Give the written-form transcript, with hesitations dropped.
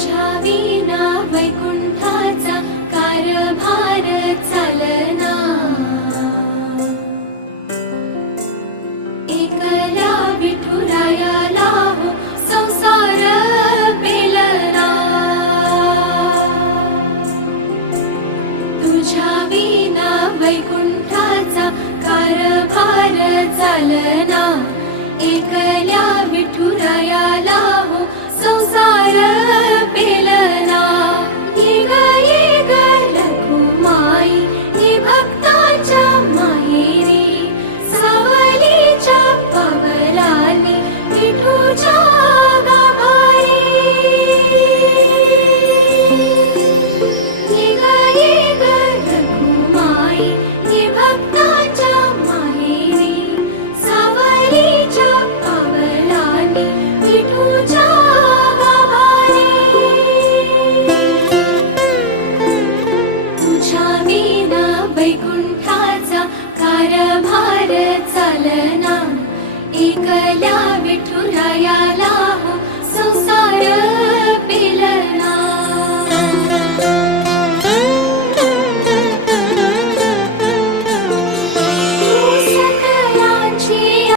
तुझ्या विना वैकुंठाचा कारभार चालना। एकल्या विठुरायाला हो संसार पेलना। तुझ्या विना वैकुंठाचा कारभार चालना। एकल्या विठुरायाला हो संसार पेलना। ये ग रखुमाई हे भक्ताच्या माहेरी, सावलीच्या पावलांनी विठूच्या गाभारी। ये ग रखुमाई हे भक्ताच्या माहेरी, सावलीच्या पावलांनी विठूच्या गाभारी। तुझ्या विना वैकुंठाचा कारभार चालना। एकल्या विठू